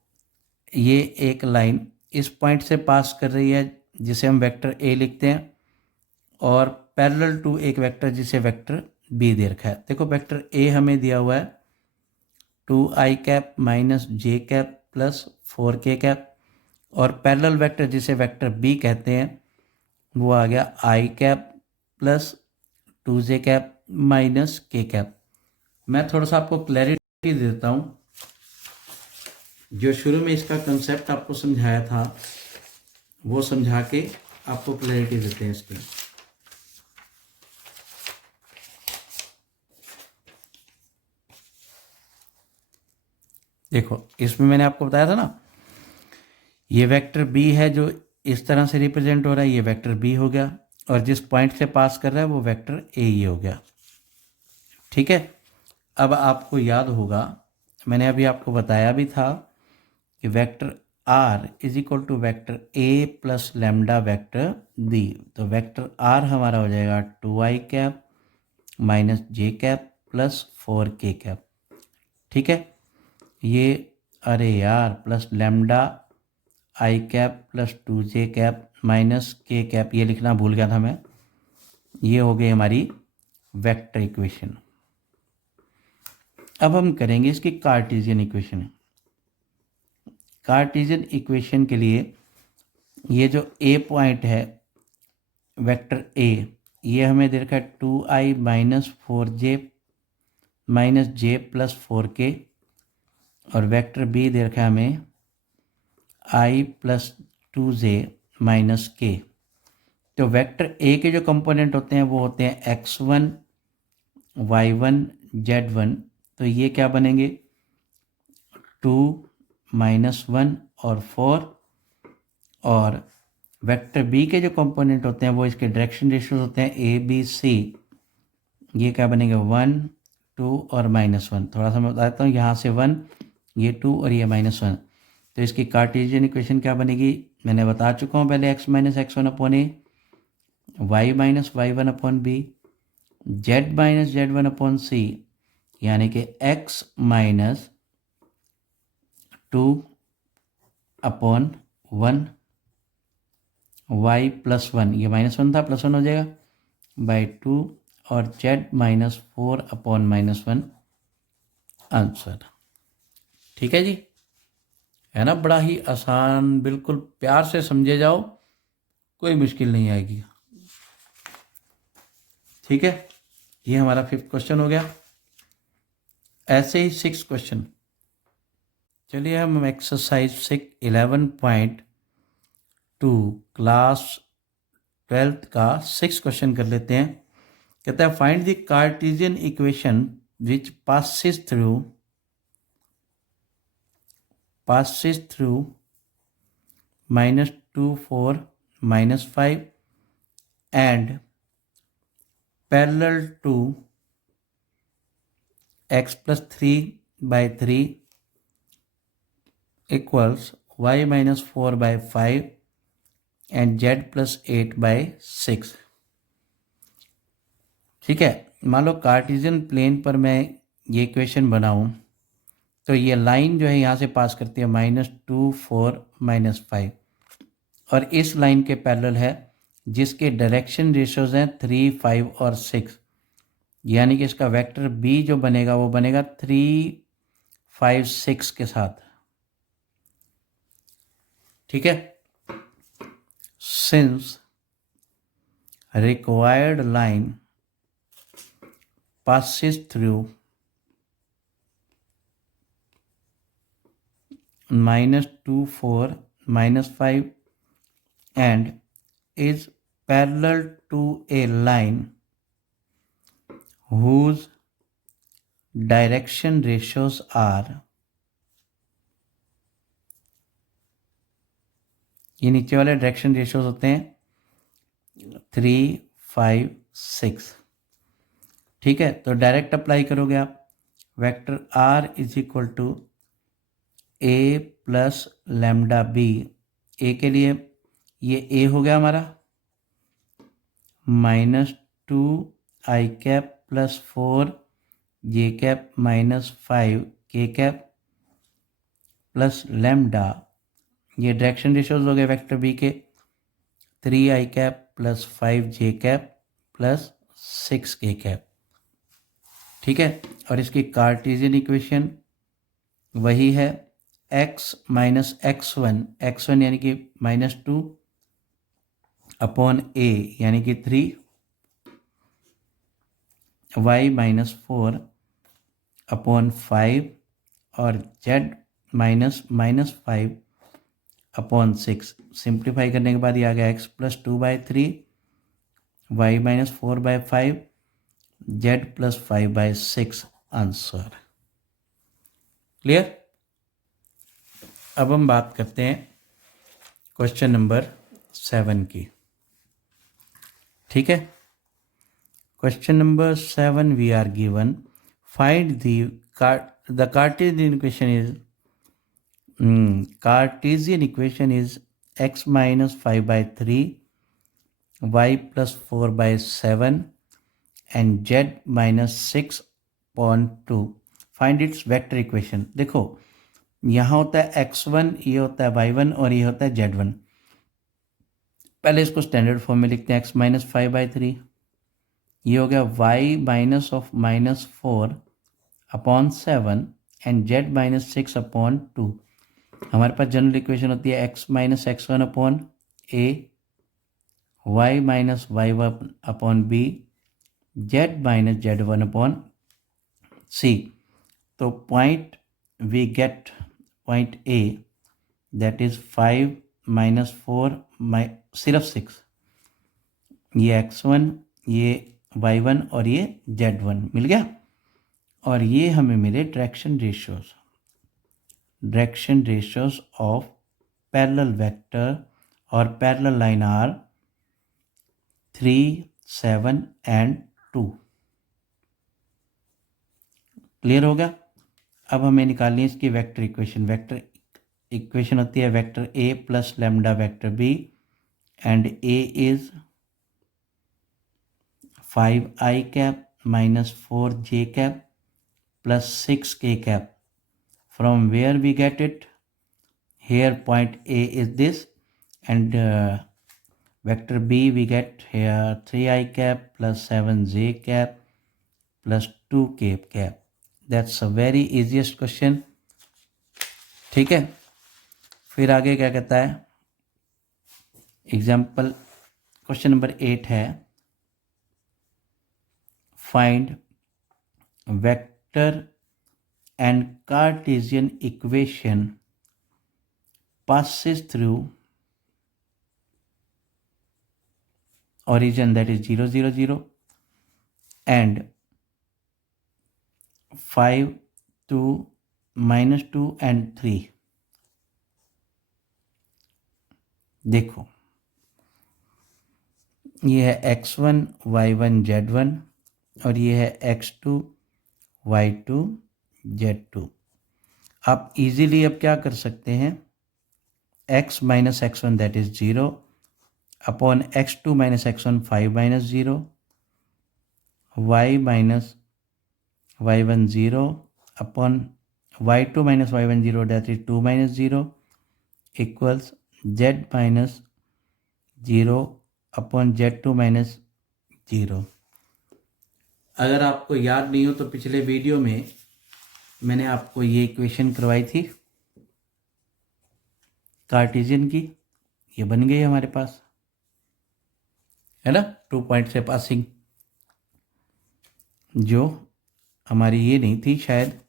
ये एक लाइन इस पॉइंट से पास कर रही है, जिसे हम वेक्टर A लिखते हैं, और पैरेलल टू एक वेक्टर जिसे वेक्टर B दे रखा है। देखो वेक्टर A हमें दिया हुआ है 2i माइनस जे कैप प्लस 4k, और पैरेलल वेक्टर जिसे वेक्टर बी कहते हैं वो आ गया i plus 2j minus k। मैं थोड़ा सा आपको क्लैरिटी देता हूँ। जो शुरू में इसका कंसेप्ट आपको समझाया था वो समझा के आपको क्लैरिटी देते हैं इसकी। देखो, इसमें मैंने आपको बताया था ना, ये वेक्टर बी है जो इस तरह से रिप्रेजेंट हो रहा है, ये वेक्टर बी हो गया, और जिस पॉइंट से पास कर रहा है वो वेक्टर ए ही हो गया। ठीक है, अब आपको याद होगा, मैंने अभी आपको बताया भी था कि vector r is equal to vector a plus lambda vector b. तो वेक्टर आर हमारा हो जाएगा 2i माइनस जे प्लस 4k। ठीक है, ये अरे यार plus lambda i plus 2j minus k, ये लिखना भूल गया था मैं। ये हो गई हमारी वेक्टर इक्वेशन। अब हम करेंगे इसकी कार्टेशियन इक्वेशन। कार्टेशियन इक्वेशन के लिए ये जो ए पॉइंट है वेक्टर ए, ये हमें दे रखा है 2i माइनस 4j माइनस जे प्लस 4k, और वेक्टर बी दे रखा है हमें i plus 2j minus k। तो वेक्टर ए के जो कंपोनेंट होते हैं वो होते हैं x1 y1 z1। तो ये क्या बनेंगे 2 माइनस 1 और 4, और वेक्टर बी के जो कंपोनेंट होते हैं वो इसके डायरेक्शन रेशियोज होते हैं ए बी सी। ये क्या बनेंगे 1 2 और -1। थोड़ा सा मैं बताता हूँ, यहाँ से 1, ये 2 और ये -1। तो इसकी कार्टेशियन इक्वेशन क्या बनेगी, मैंने बता चुका हूँ पहले, x minus x1 upon a, y minus y1 upon b, z minus z1 upon c, यानी कि x minus 2 upon 1, y plus 1, ये -1 था प्लस 1 हो जाएगा, बाई 2, और z माइनस 4 अपॉन -1 आंसर। ठीक है जी, है ना, बड़ा ही आसान, बिल्कुल प्यार से समझे जाओ, कोई मुश्किल नहीं आएगी। ठीक है, ये हमारा 5th क्वेश्चन हो गया। ऐसे ही 6th क्वेश्चन। चलिए हम एक्सरसाइज 11.2 क्लास 12th का 6th क्वेश्चन कर लेते हैं। कहता है find the Cartesian equation which passes through -2 4 -5 and parallel to x plus 3 by 3 equals y minus 4 by 5 and z plus 8 by 6। ठीक है, मान लो कार्टेशियन प्लेन पर मैं ये इक्वेशन बनाऊं, तो ये लाइन जो है यहाँ से पास करती है -2 4 -5, और इस लाइन के पैरेलल है जिसके डायरेक्शन रेशियोज हैं 3 5 और 6, यानी कि इसका वेक्टर बी जो बनेगा वो बनेगा 3 5 6 के साथ। ठीक है, since required line passes through -2 4 -5 and is parallel to a line whose direction ratios are, ये नीचे वाले डायरेक्शन रेशियोज होते हैं 3 5 6। ठीक है, तो डायरेक्ट अप्लाई करोगे आप, vector r is equal to a plus lambda b. A के लिए ये ए हो गया हमारा -2 i plus 4 j minus 5 k plus lambda, ये डायरेक्शन रेशियोज हो गए वेक्टर बी के 3i plus 5 j plus 6 k। ठीक है, और इसकी कार्टेशियन इक्वेशन वही है x माइनस x1 यानी कि -2 अपॉन a यानी कि 3, y माइनस 4 अपॉन 5 और z -5 अपॉन 6। सिंप्लीफाई करने के बाद ये आ गया x plus 2/3, y minus 4/5, z plus 5/6 answer. Clear. अब हम बात करते हैं क्वेश्चन नंबर 7 की। ठीक है, question number 7 we are given find the Cartesian equation is x minus 5/3, y plus 4/7 and z minus 6/2। Find its vector equation. देखो यहाँ होता है x1, ये होता है y1 और ये होता है z1। पहले इसको स्टैंडर्ड फॉर्म में लिखते हैं x माइनस 5/3, ये हो गया y minus of -4 upon 7 and z minus 6/2। हमारे पास जनरल इक्वेशन होती है x minus x1 upon a, y minus y1 upon b, z minus z1 upon c। तो point we get point a that is 5 minus 4 सिर्फ 6, ये x1, ये y1 और ये z1 मिल गया। और ये हमें मिले direction ratios of parallel vector और parallel line are 3, 7 and 2। Clear हो गया। अब हमें निकालनी है इसकी वेक्टर इक्वेशन होती है vector a plus lambda vector b and a is 5i cap minus 4j cap plus 6k cap. From where we get it? Here point A is this, and vector B we get here 3i cap plus 7j cap plus 2k cap. That's a very easiest question. ठीक है, फिर आगे क्या कहता है example question number 8 है find vector and Cartesian equation passes through origin that is 0, 0, 0 and 5, 2, -2 and 3। देखो ये है x1, y1, z1 और ये है x2, y2, z2। आप इजीली अब क्या कर सकते हैं, x minus x1 that is 0 upon x2 minus x1 5 minus 0, y minus y1 0 upon y2 minus y1 0 that is 2 minus 0 equals z minus 0 upon z2 minus 0। अगर आपको याद नहीं हो तो पिछले वीडियो में मैंने आपको ये इक्वेशन करवाई थी कार्टेशियन की, ये बन गई हमारे पास, है ना, 2 पॉइंट से पासिंग। जो हमारी ये नहीं थी शायद,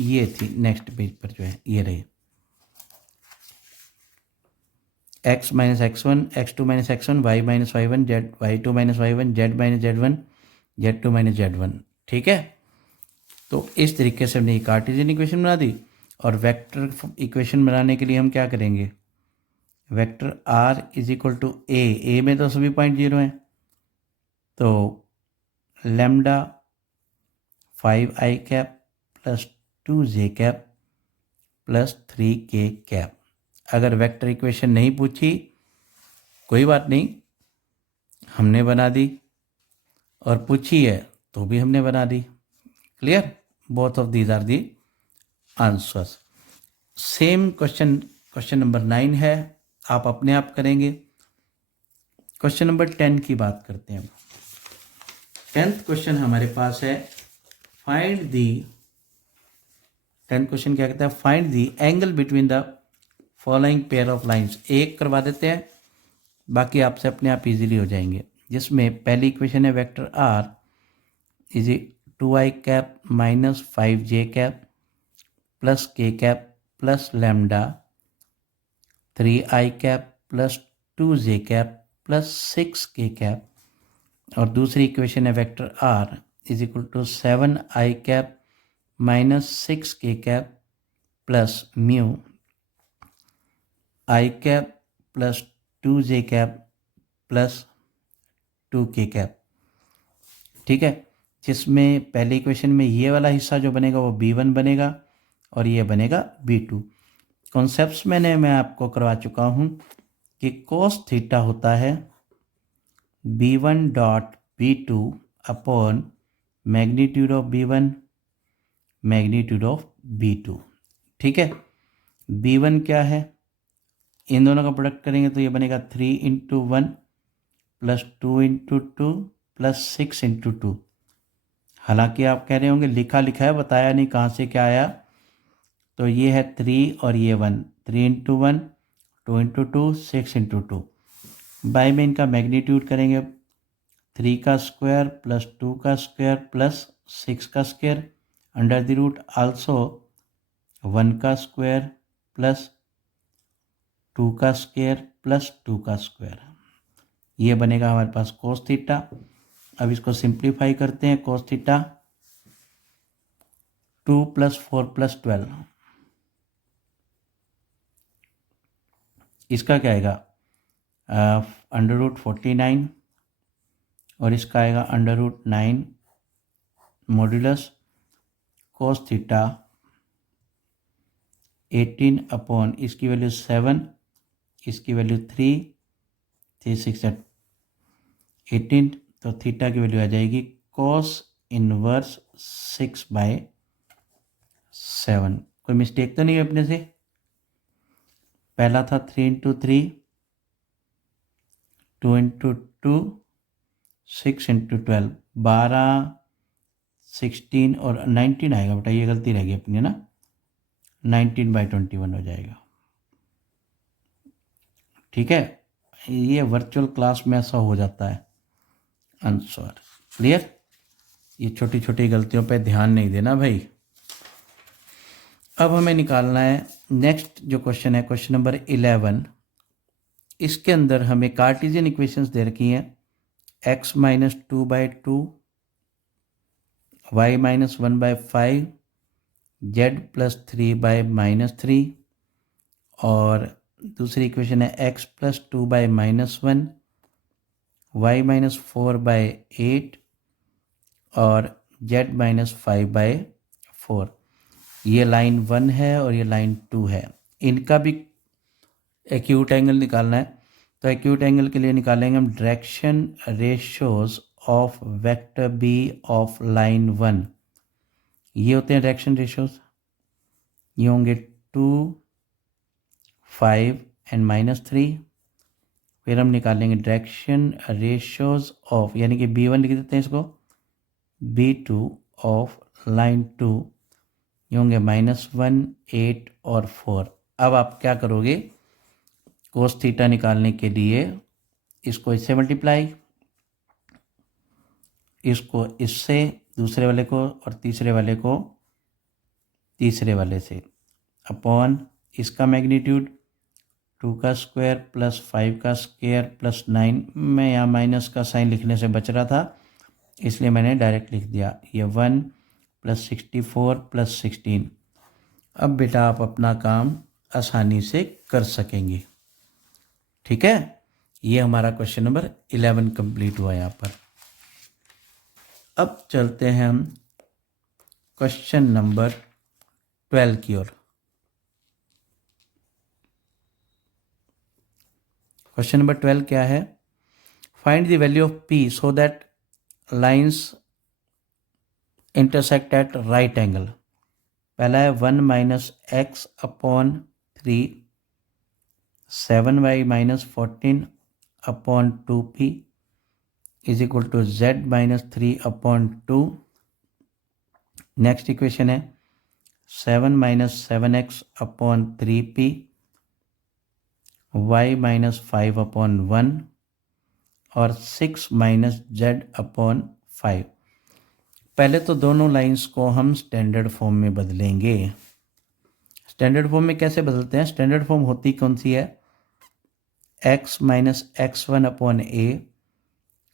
ये थी नेक्स्ट पेज पर जो है ये रही x minus x1, x2 minus x1, y minus y1, y2 minus y1, z minus z1, z2 minus z1। ठीक है, तो इस तरीके से हमने कार्टेशियन इक्वेशन बना दी। और वेक्टर इक्वेशन बनाने के लिए हम क्या करेंगे, vector r is equal to a में तो सभी पॉइंट 0 हैं, तो lambda 5i cap plus 2j cap plus 3k cap. अगर वेक्टर इक्वेशन नहीं पूछी कोई बात नहीं, हमने बना दी, और पूछी है तो भी हमने बना दी। Clear, both of these are the answers. Same question number 9 है, आप अपने आप करेंगे। क्वेश्चन नंबर 10 की बात करते हैं। 10th क्वेश्चन हमारे पास है फाइंड दी 10 क्वेश्चन क्या कहता है, find the angle between the following pair of lines. एक करवा देते हैं, बाकी आपसे अपने आप इजीली हो जाएंगे। जिसमें पहली इक्वेशन है vector r is 2i cap minus 5j cap plus k cap plus lambda 3i cap plus 2j cap plus 6k cap. और दूसरी इक्वेशन है vector r is equal to 7i cap minus 6k cap plus mu i cap plus 2j cap plus 2k cap. ठीक है, जिसमें पहले equation में ये वाला हिस्सा जो बनेगा वो b1 बनेगा और ये बनेगा b2। कॉन्सेप्ट्स मैं आपको करवा चुका हूँ कि कोस थीटा होता है b1 dot b2 upon magnitude of b1 magnitude of b2। ठीक है, b1 क्या है, इन दोनों का प्रोडक्ट करेंगे तो ये बनेगा 3 into 1 plus 2 into 2 plus 6 into 2। हालांकि आप कह रहे होंगे लिखा लिखा है, बताया नहीं कहाँ से क्या आया। तो ये है 3 और ये 1, 3 इंटू 1 2 इंटू 2 6 इंटू 2। बाय में इनका मैग्नीट्यूड करेंगे 3 का स्क्वायर प्लस 2 का स्क्वायर प्लस 6 का square under the root also 1 का स्क्वायर प्लस 2 का स्क्वायर प्लस 2 का स्क्वायर। ये बनेगा हमारे पास कोस थीटा। अब इसको सिंप्लीफाई करते हैं, कोस थीटा 2 प्लस 4 प्लस 12, इसका क्या आएगा अंडर रूट 49 और इसका आएगा under root 9 modulus cos theta 18 upon इसकी वैल्यू 7, इसकी वैल्यू 3, 3 6 18, तो थीटा की वैल्यू आ जाएगी कोस इनवर्स 6/7। कोई मिस्टेक तो नहीं है अपने से? पहला था 3 इंटू 3 2 इंटू 2 6 इंटू 12 12 16 और 19 आएगा बेटा, ये गलती रहेगी अपनी ना, 19/21 हो जाएगा। ठीक है, ये वर्चुअल क्लास में ऐसा हो जाता है आंसर। क्लियर? ये छोटी छोटी गलतियों पे ध्यान नहीं देना भाई। अब हमें निकालना है नेक्स्ट जो क्वेश्चन है, क्वेश्चन नंबर 11। इसके अंदर हमें कार्टेशियन इक्वेशंस दे रखी हैं, x minus 2/2 y minus 1/5 z plus 3/-3 और दूसरी इक्वेशन है x प्लस 2/-1 y माइनस 4/8 और z माइनस 5/4। ये लाइन 1 है और ये लाइन 2 है। इनका भी एक्यूट एंगल निकालना है, तो एक्यूट एंगल के लिए निकालेंगे हम direction ratios of vector b of line 1। ये होते हैं डायरेक्शन रेशियोज, ये होंगे 2 5 एंड -3। फिर हम निकालेंगे डायरेक्शन रेशियोज ऑफ, यानी कि b1 लिख देते हैं इसको, b2 ऑफ लाइन 2, ये होंगे -1 8 और 4। अब आप क्या करोगे, कोस थीटा निकालने के लिए इसको इससे मल्टीप्लाई, इसको इससे, दूसरे वाले को और तीसरे वाले को तीसरे वाले से, अपॉन इसका मैग्नीट्यूड 2 का स्क्वायर प्लस 5 का स्क्वायर प्लस 9। मैं यहाँ माइनस का साइन लिखने से बच रहा था, इसलिए मैंने डायरेक्ट लिख दिया। ये 1 प्लस 64 प्लस 16। अब बेटा आप अपना काम आसानी से कर सकेंगे। ठीक है, ये हमारा क्वेश्चन नंबर 11 कंप्लीट हुआ यहाँ पर। अब चलते हैं हम क्वेश्चन नंबर 12 की ओर। क्वेश्चन नंबर 12 क्या है, find the value of p so that lines intersect at right angle. पहला है 1 minus x upon 3 7y minus 14 upon 2p is equal to z minus 3 upon 2। Next equation है 7 minus 7x upon 3p, y minus 5 upon 1 और 6 minus Z upon 5। पहले तो दोनों lines को हम standard form में बदलेंगे। स्टैंडर्ड फॉर्म में कैसे बदलते हैं? स्टैंडर्ड फॉर्म होती कौन सी है? x minus x1 upon a,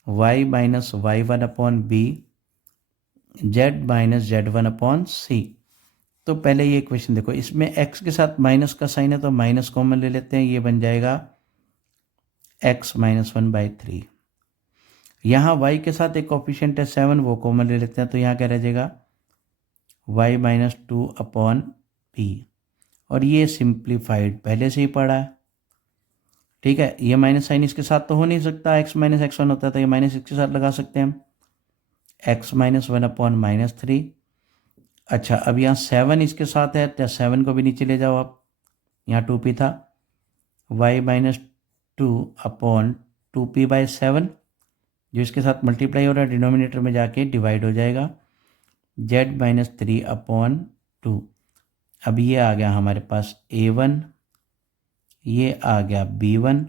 y minus y1 upon b, z minus z1 upon c. तो पहले ये इक्वेशन देखो, इसमें x के साथ माइनस का साइन है तो माइनस कॉमन ले लेते हैं, ये बन जाएगा x माइनस 1/3। यहाँ y के साथ एक कोफिशिएंट है 7, वो कॉमन ले लेते हैं तो यहाँ क्या रह जाएगा y माइनस 2 अपॉन p। और ये सिंप्लीफाइड पहले से ही पढ़ा है, ठीक है। ये माइनस साइन इसके साथ तो हो नहीं सकता, x माइनस x1 होता है तो ये माइनस इसके साथ लगा सकते हैं हम, x माइनस 1 अपॉन माइनस 3। अच्छा, अब यहाँ 7 इसके साथ है तो 7 को भी नीचे ले जाओ आप, यहाँ 2p था, y माइनस 2 अपॉन 2p/7, जो इसके साथ मल्टीप्लाई हो रहा है डिनोमिनेटर में जाके डिवाइड हो जाएगा, z माइनस 3 अपॉन 2। अब ये आ गया हमारे पास a1, ये आ गया b1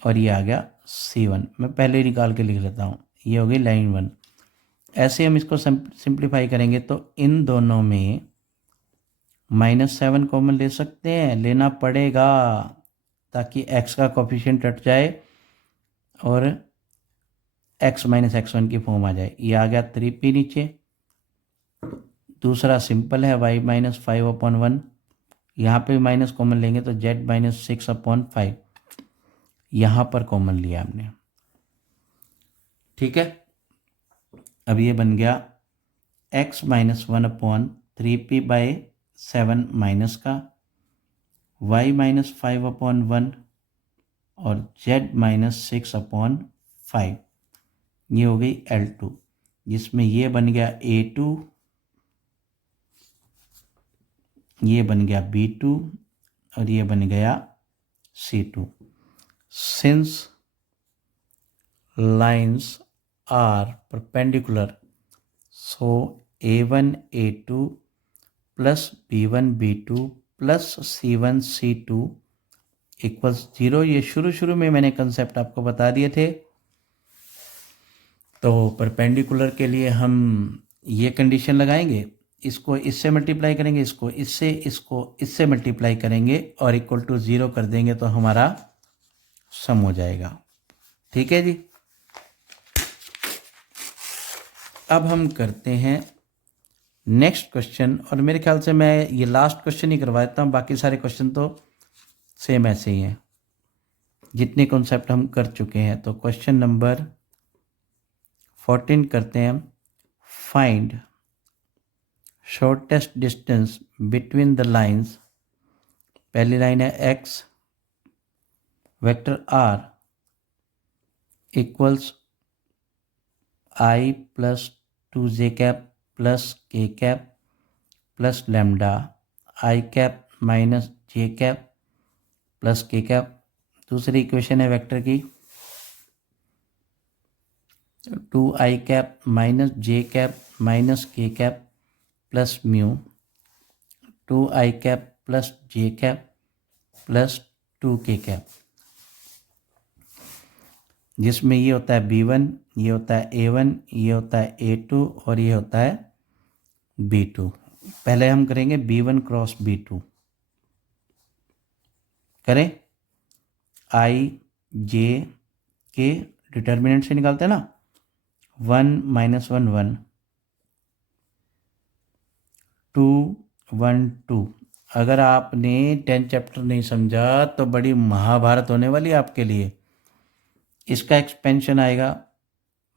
और ये आ गया c1। मैं पहले ही निकाल के लिख लेता हूँ, ये हो गई लाइन 1। ऐसे हम इसको सिंप्लीफाई करेंगे तो इन दोनों में -7 कॉमन ले सकते हैं, लेना पड़ेगा ताकि x का कोफिशिएंट हट जाए और x माइनस x1 की फॉर्म आ जाए। ये आ गया 3p नीचे। दूसरा सिंपल है y माइनस 5 अपॉन 1, यहाँ पे माइनस कॉमन लेंगे तो z माइनस 6 अपॉन 5, यहाँ पर कॉमन लिया हमने, ठीक है। अब ये बन गया x minus 1 upon 3p/7 minus का y माइनस 5 अपॉन 1 और z माइनस 6 अपॉन 5, ये हो गई L2, जिसमें ये बन गया A2, ये बन गया B2 और ये बन गया C2। Since lines are perpendicular, so A1 A2 plus B1 B2 plus C1 C2 equals 0। ये शुरू में मैंने कंसेप्ट आपको बता दिए थे। तो परपेंडिकुलर के लिए हम ये कंडीशन लगाएंगे, इसको इससे मल्टीप्लाई करेंगे, इसको इससे मल्टीप्लाई करेंगे और इक्वल टू 0 कर देंगे तो हमारा सम हो जाएगा, ठीक है जी। अब हम करते हैं नेक्स्ट क्वेश्चन, और मेरे ख्याल से मैं ये लास्ट क्वेश्चन ही करवा देता हूँ, बाकी सारे क्वेश्चन तो सेम ऐसे ही हैं जितने कॉन्सेप्ट हम कर चुके हैं। तो क्वेश्चन नंबर 14 करते हैं हम। Find shortest distance between the lines. पहली लाइन है x vector r equals i plus 2j cap plus k cap plus lambda i cap minus j cap plus k cap. दूसरी इक्वेशन है vector की 2i cap minus j cap minus k cap plus mu 2i cap plus j cap plus 2k cap, जिसमें ये होता है b1, ये होता है a1, ये होता है a2 और ये होता है b2। पहले हम करेंगे b1 क्रॉस b2, करें i j k डिटर्मिनेंट से निकालते हैं ना, 1 माइनस 1 1 2 1 2। अगर आपने 10 चैप्टर नहीं समझा तो बड़ी महाभारत होने वाली है आपके लिए। इसका एक्सपेंशन आएगा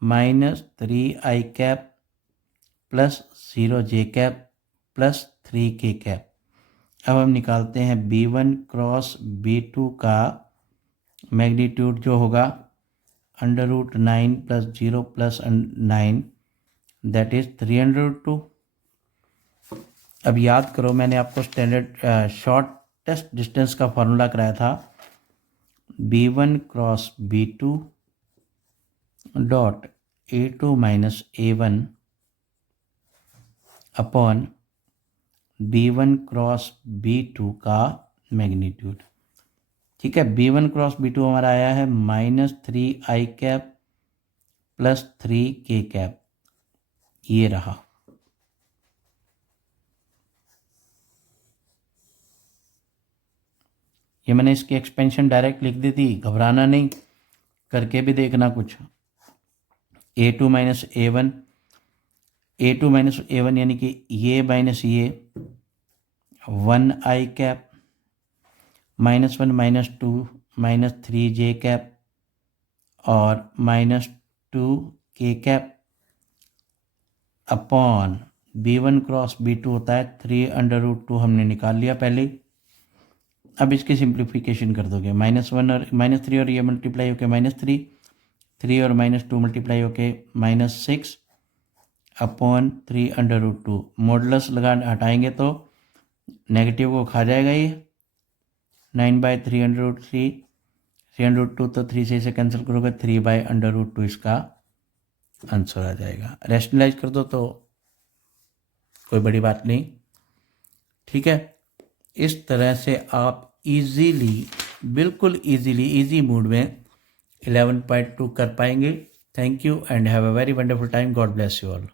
-3i cap plus 0j cap plus 3k cap. अब हम निकालते हैं b1 क्रॉस b2 का मैग्नीट्यूड जो होगा √9 प्लस 0 प्लस 9, दैट इज 302। अब याद करो, मैंने आपको स्टैंडर्ड शॉर्टेस्ट डिस्टेंस का फॉर्मूला कराया था, b1 cross b2 dot a2 minus a1 upon B1 cross B2 का मैग्नीट्यूड। ठीक है, B1 क्रॉस B2 हमारा आया है -3i cap plus 3k cap, ये रहा। ये मैंने इसकी एक्सपेंशन डायरेक्ट लिख दी थी, घबराना नहीं, करके भी देखना कुछ। A2 minus A1, A2 minus A1 यानी कि ये माइनस ये 1i कैप -1 -2 -3j कैप और -2k cap upon B1 cross B2 होता है 3√2, हमने निकाल लिया पहले। अब इसकी सिंप्लीफिकेशन कर दोगे, -1 और -3 और ये मल्टीप्लाई होके -3, 3 और -2 मल्टीप्लाई होके -6 अपॉन 3√2। मॉडुलस लगा हटाएंगे तो नेगेटिव को खा जाएगा ये, 9/3√3, 3√2 तो 3 से इसे कैंसिल करोगे, 3/√2 इसका आंसर आ जाएगा। रैशनलाइज कर दो तो कोई बड़ी बात नहीं। ठीक है, इस तरह से आप इजीली, बिल्कुल इजीली, इजी मोड में 11.2 कर पाएंगे। Thank you and have a very wonderful time. God bless you all.